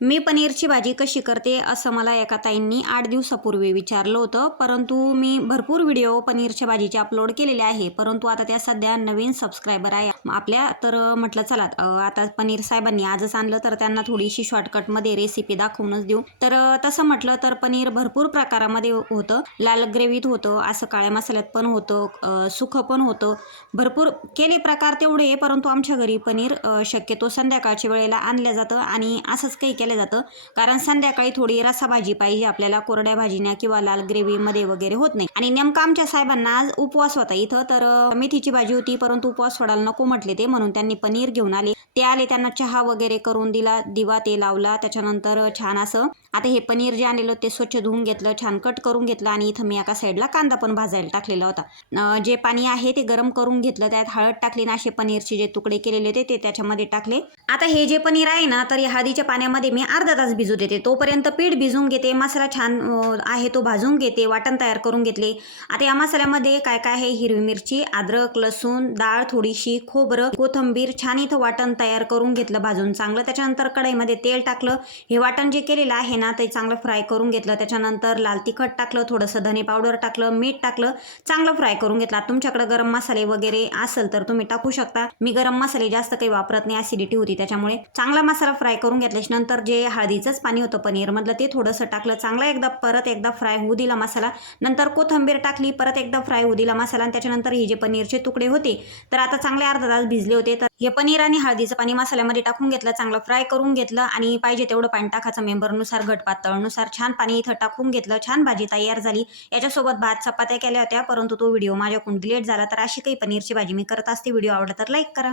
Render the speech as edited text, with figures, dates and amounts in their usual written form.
मी पनीरची भाजी कशी करते असं मला एका ताईंनी 8 दिवसापूर्वी विचारलं होतं, परंतु मी भरपूर व्हिडिओ पनीरच्या भाजीचे अपलोड केलेले आहे, परंतु आता त्या सध्या नवीन सबस्क्रायबर आहे आपल्या. तर म्हटलं चला आता पनीर साहेबांनी आजच आणलं तर त्यांना थोडीशी शॉर्टकटमध्ये रेसिपी दाखवूनच देऊ. तर तसं म्हटलं तर पनीर भरपूर प्रकारामध्ये होतं. लाल ग्रेव्हीत होतं, असं काळ्या मसाल्यात पण होतं, सुखं पण होतं. भरपूर केले प्रकार तेवढे आहे, परंतु आमच्या घरी पनीर शक्यतो संध्याकाळच्या वेळेला आणलं जातं आणि असंच काही केलं जातं, कारण संध्याकाळी थोडी रसाभाजी पाहिजे आपल्याला, कोरड्या भाजीने किंवा लाल ग्रेव्हीमध्ये वगैरे होत नाही. आणि नेमकं आमच्या साहेबांना आज उपवास होता इथं, तर मेथीची भाजी होती, परंतु उपवास सोडायला नको म्हटले ते, म्हणून त्यांनी पनीर घेऊन आले. ते आले, त्यांना चहा वगैरे करून दिला, दिवा ते लावला. त्याच्यानंतर छान असं आता हे पनीर जे आणलेलं ते स्वच्छ धुवून घेतलं, छान कट करून घेतलं आणि इथं मी एका साईडला कांदा पण भाजायला टाकलेला होता. जे पाणी आहे ते गरम करून घेतलं, त्यात हळद टाकली आणि असे पनीरचे जे तुकडे केलेले होते ते त्याच्यामध्ये टाकले. आता हे जे पनीर आहे ना, तर या हळदीच्या पाण्यामध्ये मी अर्धा तास भिजू देते, तोपर्यंत पीठ भिजून घेते, मसाला छान आहे तो भाजून घेते, वाटण तयार करून घेतले. आता या मसाल्यामध्ये काय काय आहे, हिरवी मिरची, अद्रक, लसूण, डाळ थोडीशी, खोबरं, कोथिंबीर, छान इथं वाटण तयार करून घेतलं भाजून चांगलं. त्याच्यानंतर कढईमध्ये तेल टाकलं, हे वाटण जे केलेलं आहे ना ते चांगलं फ्राय करून घेतलं. त्याच्यानंतर लाल तिखट टाकलं, थोडंसं धने पावडर टाकलं, मीठ टाकलं, चांगलं फ्राय करून घेतलं. तुमच्याकडे गरम मसाले वगैरे असेल तर तुम्ही टाकू शकता. मी गरम मसाले जास्त काही वापरत नाही, ॲसिडिटी होती त्याच्यामुळे. चांगला मसाला फ्राय करून घेतल्याच्या नंतर जे हळदीचंच पाणी होतं पनीर मधलं ते थोडंसं टाकलं, चांगला परत एकदा फ्राय होऊ दिला मसाला. नंतर कोथिंबीर टाकली, परत एकदा फ्राय होऊ दिला मसाला. आणि त्याच्यानंतर हे जे पनीरचे तुकडे होते तर आता चांगले अर्धा तास भिजले होते, तर हे पनीर आणि हळदीचं पाणी मसाल्यामध्ये टाकून घेतलं, चांगलं फ्राय करून घेतलं आणि पाहिजे तेवढं पाणी टाकायचं, मेंबरनुसार घट पातळनुसार. छान पाणी इथं टाकून घेतलं, छान भाजी तयार झाली. याच्यासोबत भात चपात्या केल्या होत्या, परंतु तो व्हिडिओ माझ्याकडून डिलीट झाला. तर अशी काही पनीरची भाजी मी करत असते. व्हिडिओ आवडला तर लाईक करा.